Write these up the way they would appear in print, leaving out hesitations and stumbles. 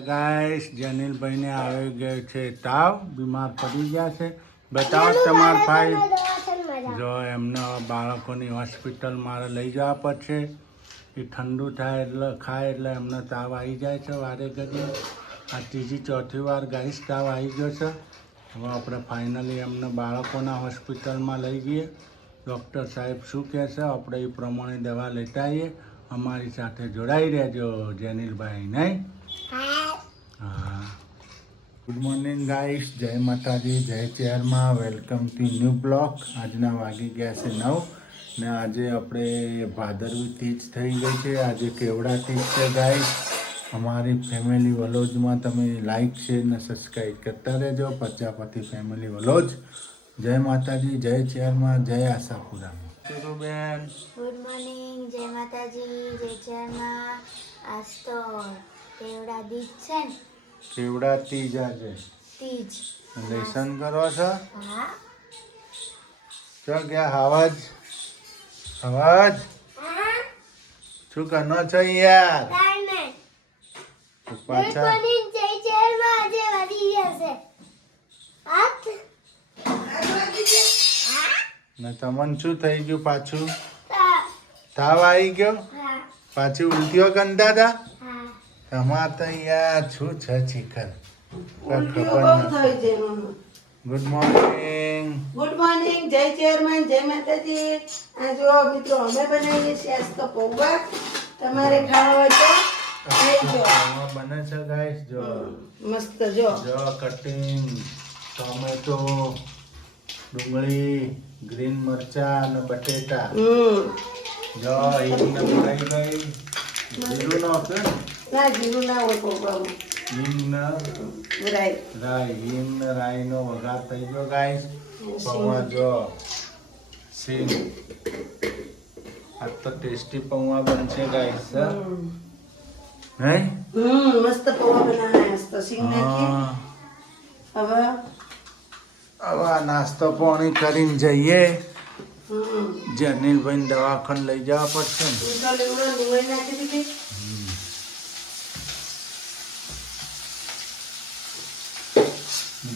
Guys જનીલભાઈને આવી ગયો છે તાવ, બીમાર પડી ગયા છે. બતાવો તમારા ભાઈ. જો એમને બાળકોની હોસ્પિટલ મારે લઈ જવા પડશે. એ ઠંડુ થાય એટલે ખાય એટલે એમને તાવ આવી જાય છે વારે ઘડીએ. આ ત્રીજી ચોથી વાર ગાઈસ તાવ આવી ગયો છે. હવે આપણે ફાઇનલી એમને બાળકોના હોસ્પિટલમાં લઈ ગઈએ. ડૉક્ટર સાહેબ શું કહે છે આપણે એ પ્રમાણે દવા લેતા આવીએ. અમારી સાથે જોડાઈ રહેજો જેનિલભાઈ, નહીં? હા. ગુડ મોર્નિંગ ગાઈસ, જય માતાજી, જય ચેરમાં. Welcome to new blog. આજના વાગી ગયા છે 9 ને આજે આપણે ભાદરવી તીજ થઈ ગઈ છે. આજે કેવડા તીજ છે ગાઈસ. અમારી ફેમિલી વલોજમાં તમે લાઈક શેર ને સબસ્ક્રાઈબ કરતા રહેજો. પ્રજાપતિ ફેમિલી વલોજ. જય માતાજી, જય ચેરમાં, જય આશાપુરામાં. બેન ગુડ મોર્નિંગ, જય માતાજી, જય ચેરમાં. આજ તો કેવડા તીજ છે ને? કેવડા તીજ આજે તીજ લેસન કરો છો? હા. ચો ગયા અવાજ અવાજ શું કરનો છો યાર? પાછા ને તમને શું થઈ ગયું? પાછું તાવ આવી ગયો? પાછી ઉલટીઓ કરતા હતા? તમાર તો યાર શું છે ચીકર? Good morning. ગુડ મોર્નિંગ, જય ચેરમેન, જય માતાજી. આ જો મિત્રો અમે બનાવીએ છીએ આજ તો પૌવા. તમારે ખાવા હોય તો લઈ જાઓ. બને છે ગાઈસ. જો મસ્ત જો કટિંગ ટોમેટો, ડુંગળી, ગ્રીન મરચા અને બટેટા. જો હિંગ ભરાઈ ગઈ. જીરું નો હતો ને? ના, જીરું ના હોય પૌવામાં. હિંગ ને રાઈ, હિંગ ને રાઈ નો વઘાર થઈ ગયો ગાઈસ. પૌવા જો સિંગ. આ તો ટેસ્ટી પૌવા બનશે ગાઈસ. હે મસ્ત પૌવા બનાવ્યા આજ તો. સિંગ નાખી હવે આ નાસ્તો પાણી કરીને જઈએ. જનીલભાઈ દવાખાને લઈ જવા પડશે ને. ડુંગળી નાખી દીધી.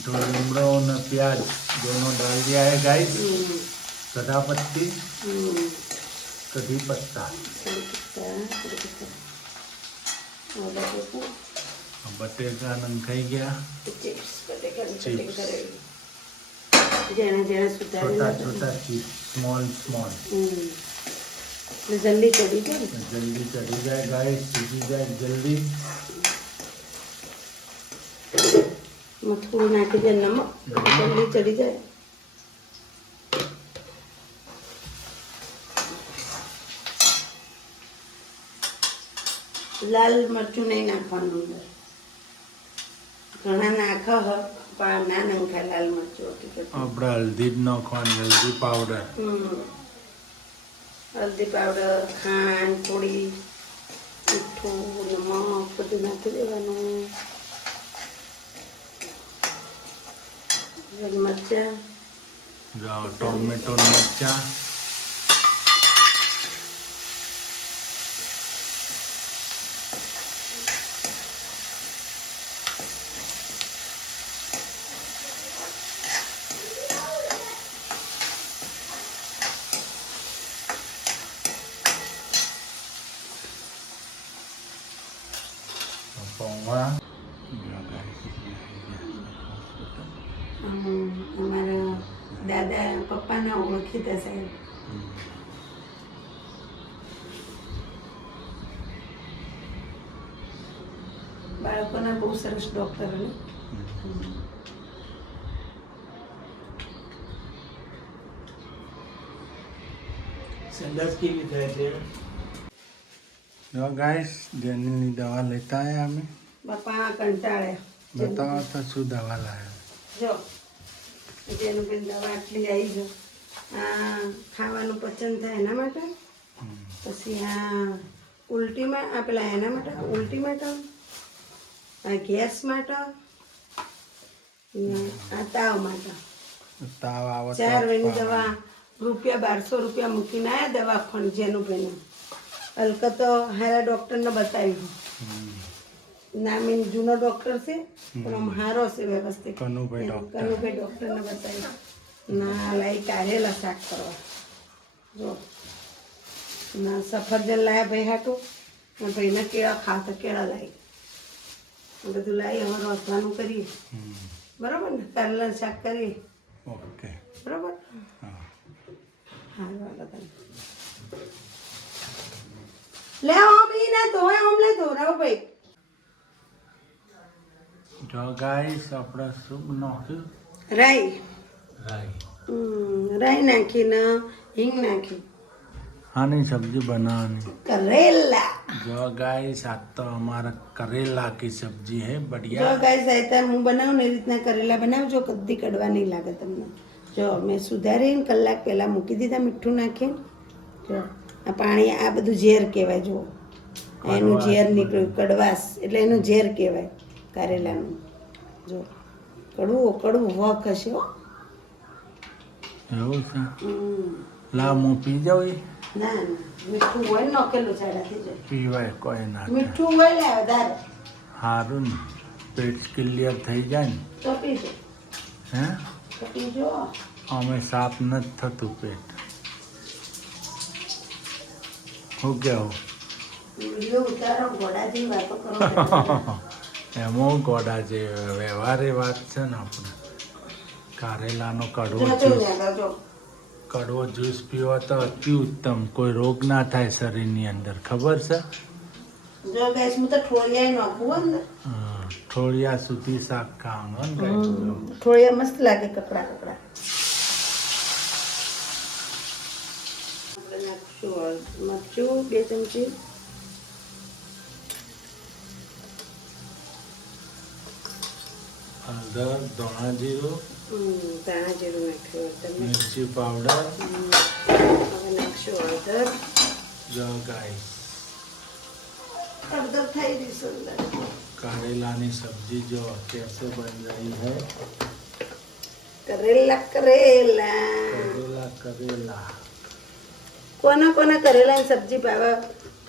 तो लीमड़ो और प्याज दोनों डाल दिया है गाइस. कढ़ा पत्ती, कढ़ी पत्ता, बटेका नंखाई गया. छोटा छोटा चिप्स, स्मॉल जल्दी चढ़ी जाए. जल्दी चढ़ी जाए गाइस, सीधी जाए जल्दी. થોડું નાખી દે નમક, જલ્દી ચડી જાય. લાલ મરચું નહીં નાખવાનું અંદર. ઘણા નાખો પણ ના નંખાય લાલ મરચું. આપણે હલ્દી જ નાખવાની, હલ્દી પાવડર. હલ્દી પાવડર, ખાંડ થોડી, મીઠું, નમક બધું નાખી દેવાનું. મરચા, ટોમેટો, મરચા, પૌવા. અમારા દાદા પપ્પાના ઓળખીતા સાહેબ. બાળકોના બહુ સરસ ડૉક્ટર ને. સંદાસ કેવી થાય છે? જો ગાઈસ જેની દવા લેતા આયા અમે. બાપા કંટાળ્યા. બતાવો તો શું દવા લાવ્યો? જો જેનું પેલી દવા આટલી આવી જો. આ ખાવાનું પચન થાય એના માટે. પછી આ ઉલટીમાં, આ પેલા એના માટે ઉલટી માટે, આ ગેસ માટે, આ તાવ માટે. તાવ આવે 4 વેની દવા. ₹1200 મૂકીને આવ્યા દવાખાને જેનું પેલું. હલકા તો હારા ડૉક્ટરને બતાવ્યું. નામીન જૂનો ડૉક્ટર છે પણ આમ હારો છે વ્યવસ્થિત કનુભાઈ ડૉક્ટર. કનુભાઈ ડૉક્ટરને બતાવી ના લાઈ કારેલા શાક કરવા જો ના સફરજન લાયા ભાઈ હાટું અને ભાઈને કેળા ખાતા કેળા લાવી બધું લાવી હવે રોસવાનું કરીએ બરાબર ને કારેલાનું શાક કરીએ ઓકે. બરાબર હા. હા વાલો તમે લે ઓમ ઈ ના ધોય ઓમ લે ધોરાવ ભાઈ જો ગાઈસ આપણે શું નાખ્યું? રાઈ રાઈ. રાઈ નાખીને હિંગ નાખી આની સબ્જી બનાવવાની. કરેલા જો ગાઈસ આ તો हमारा करेला की सब्जी है જો बढ़िया. ગાઈસ આયતા હું બનાવું ને એ રીતના કરેલા બનાવજો કદી કડવા નહીં લાગે તમને જો મેં સુધારીને કલાક પહેલાં મૂકી દીધા મીઠું નાખીને જો આ પાણી આ બધું ઝેર કહેવાય જો એનું ઝેર નીકળ્યું કડવાશ એટલે એનું ઝેર કહેવાય કારેલાનું જો કડવું કડવું વખ હશે હો એવું છે? હમ. લા હું પી જાઉં? ના ના મીઠું હોય ને નોકેલું ચાડાથી જો પીવાય કોઈ ના. મીઠું હોય લે વધારે સારું ને પેટ ક્લિયર થઈ જાય ને. તો પીજો હે તો પીજો અમે સાફ નથી થતું પેટ. શું કેવું? વિડીયો ઉતારો ઘોડાથી વાતો કરો એમાં ગોડા જે વ્યવહારે વાત છે ને આપણે કારેલાનો કડવો જો જ્યુસ કડવો જ્યુસ પીવો તો અતિ ઉત્તમ. કોઈ રોગ ના થાય શરીરની અંદર. ખબર છે? જો ગાઈસ હું તો ઠોળિયા નાખું હો ને થોડિયા સુધી શાક ખાવાનું ને guys. ઠોળિયા મસ્ત લાગે કકડા કકડા આપણે નાખશું મરચું 2 ચમચી હળદર, ધોણા જીરું, ધાણા જીરું નાખ્યું તમે મિરચી પાવડર. હવે નાખશું હળદર જો ગાઈસ હળદર થઈ રહી સુંદર करेलानी सब्जी जो कैसे बन रही है. કરેલા કરેલા करेला करेला. કોના કોના કરેલાની સબ્જી ભાવે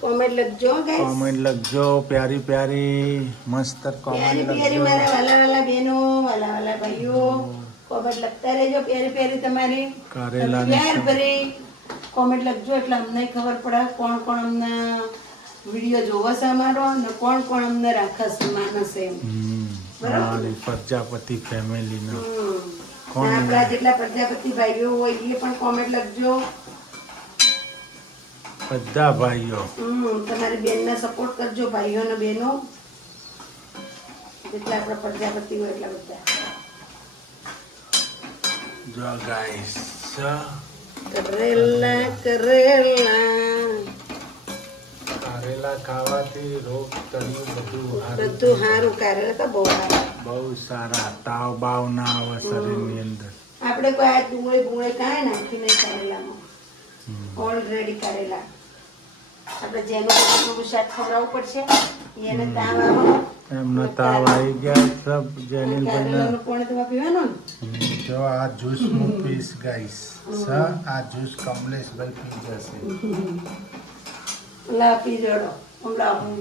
કોમેન્ટ લખજો ગાઈસ कमेंट लगजो प्यारी प्यारी मस्त प्यारी कमेंट प्यारी लगजो. मारा वाला वाला बहनों वाला वाला भाइयों કોમેન્ટ લખતા રહેજો પ્યારી પ્યારી તમારી કરેલાની પ્યાર ભરી કોમેન્ટ લખજો એટલે અમને ખબર પડે કોણ કોણ અમને વિડીયો જોવે છે અમારો અને કોણ કોણ અમને રાખે છે માને છે એમ हमारी प्रजापति फैमिली ना કોણ આપણા જેટલા પ્રજાપતિ ભાઈઓ હોય એ પણ કોમેન્ટ લખજો બધા ભાઈઓ. તમારી બેનને સપોર્ટ કરજો ભાઈઓ અને બહેનો જેટલા આપણા પ્રજાપતિ હોય એટલા બધા જો ગાઈસ કરેલા કરેલા કારેલા ખાવાથી રોગ તળિયું બધું બધું સારું કરેલા તો બહુ સારું બહુ સારા. તાવ બાવ ના આવે શરીરની અંદર. આપણે કોઈ આ ડુંગળી બુંગળી કાંઈ નાખી નહીં કરેલામાં ઓલરેડી કરેલા આપણે જેનું થોડું શાક ખવડાવવું પડશે એને તાવ આવે એમનો તાવ આવી ગયા સબ જેનીલભાઈ. કરેલાનું પાણી તમારે પીવાનું ને જો આ જ્યુસ હું પીશ ગાઈસ. આ જ્યુસ કમલેશભાઈ પી જશે. લા પી જોડો હમણાં હું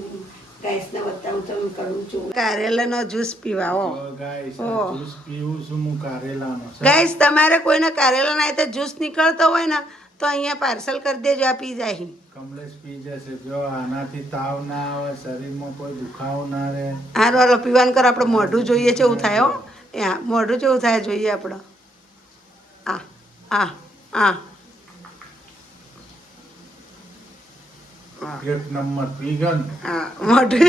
ગાઈસને બતાવું તો હું કરું છું કારેલાનો જ્યુસ પીવા હો ગાઈસ જ્યુસ પીવું છું હું કારેલાનો. ગાઈસ તમારે કોઈને કારેલા ના તો જ્યુસ નીકળતો હોય ને તો અહીંયા પાર્સલ કરી દેજો આ પી જાય કમલેશ પી જશે. જો આનાથી તાવ ના આવે શરીરમાં કોઈ દુખાવો ના રહે. હારું હાલો પીવાનું કરો આપણે મોઢું જોઈએ છે એવું થાય હો એ હા મોઢું જેવું થાય જોઈએ આપણે આ આ આ એક નંબર પી ગયો ને. હા મોઢું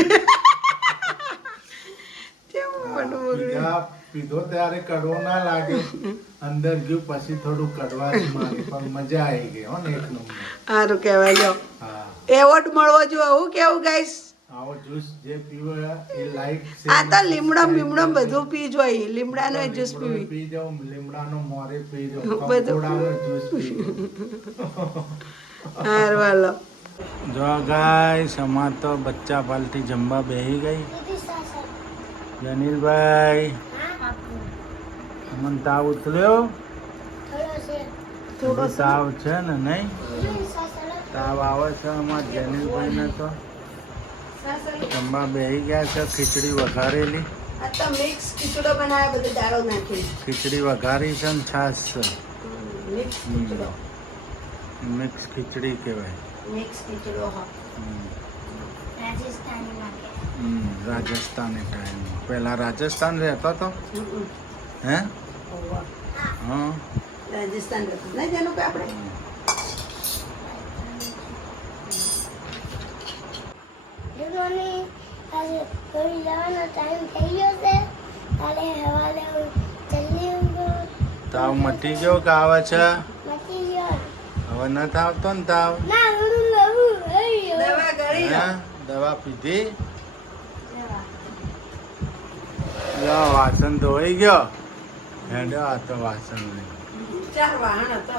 કેવું મોઢું બોલ્યું? પીધો ત્યારે કડવો ના લાગે. અંદર ગયું પછી થોડું કડવાશ મારી પણ મજા આવી ગઈ હો ને એક નંબર. સારું કહેવાય જો હા એવોર્ડ મળવો જોઈએ આવું કેવું ગાઈસ આવો જ્યુસ જે પીવો એ લાઈટ આ તો લીમડો બીમડો બધું પી જોઈએ લીમડાનો જ્યુસ પીવી પી જાઉં લીમડાનો મોરે પી જાઉં બધું. કંકોડાનો જ્યુસ પી જાઉં. હારું હાલો જો ગાઈસ અમાર તો બચ્ચા પાલટી જમવા બેહી ગઈ. જનીલભાઈ અમન તાવ ઉતર્યો? થોડો તાવ છે ને નહીં? તાવ આવે છે અમાર જનીલભાઈને તો જમવા બેસી ગયા છે. ખીચડી વઘારેલી, આ તો મિક્સ ખીચડો બનાવ્યો, બધી દાળો નાખી. ખીચડી વઘારી છે ને છાશ છે. મિક્સ ખીચડો. મિક્સ ખીચડી કહેવાય. મિક્સ ખીચડો હા. રાજસ્થાની માટે રાજસ્થાની ટાઈમ પહેલા રાજસ્થાન રહેતો હતો હે ઓવા. હા રાજસ્થાન રહેતું નહીં જેનું કે આપણે મમ્મી આજે ઘરે જવાનો ટાઈમ થઈ ગયો છે. કાલે સવારે હું જલ્દી ઊંઘું. તાવ મટી ગયો કે આવે છે? મટી ગયો. હવે નથી આવતો ને તાવ? ના હું નવું થઈ ગયો. દવા ગળી હે? દવા પીધી? લો વાસણ ધોઈ ગયો. હેડો આ તો વાસણ નહીં. 4 વાહણ હતો.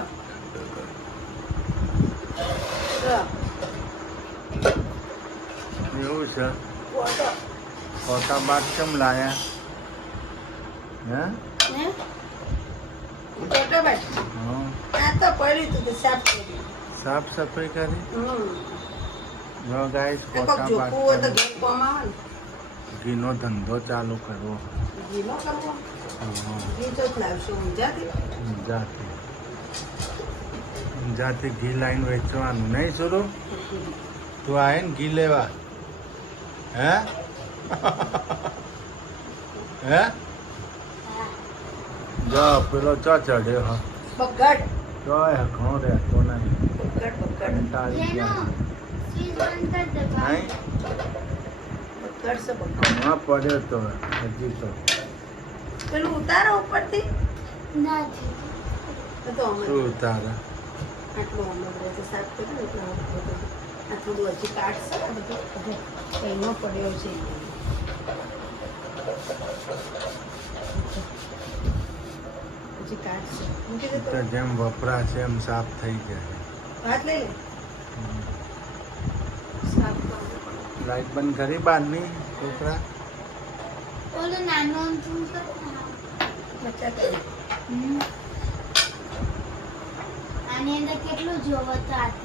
એવું છે? ઓટો. ખોટા બાદ કેમ લાયા? હે? હે? ઓટો બેઠ. હા આ તો પડ્યું હતું તે સાફ કર્યું. સાફ સફાઈ કરી. હમ. જો ગાઈસ કોક ખોટા બાદ જોખવું હોય તો ઘેર કોમ આવે ને. ઘીનો ધંધો ચાલુ કરવો. ઘીનો કરવો. હા ઘી તો જ લાવશું ઊંઝાથી. જાતે ઘી લાઈન વેચવાનું નહીં શરૂ. તું આય ને ઘી લેવા હે હે જો પેલો ચો ચડ્યો હા બગડ. તો ઘણો રહેતો નહીં. બગડ બગડ. કંટાળી ગયા સ્વીચ બંધ કર દે નહીં બગડ છે બગડ. હમણાં પડ્યો તો હજી તો પેલું ઉતારો ઉપરથી ના તો અમે શું ઉતારે આટલું અમે બધું સાફ કર્યું ને એટલે આ બધું આ થોડું હજી કાઢશે આ બધું કંઈનો પડ્યો છે હજી કાઢશે મૂકી દે તો તો જેમ વપરાશે એમ સાફ થઈ જાય. હાથ લઈ લે સાફ કરવું લાઈટ બંધ કરી બહારની છોકરા. ઓલું નાનું તું કર મચ્ચા કરી આની અંદર કેટલું જોવો તો આટલું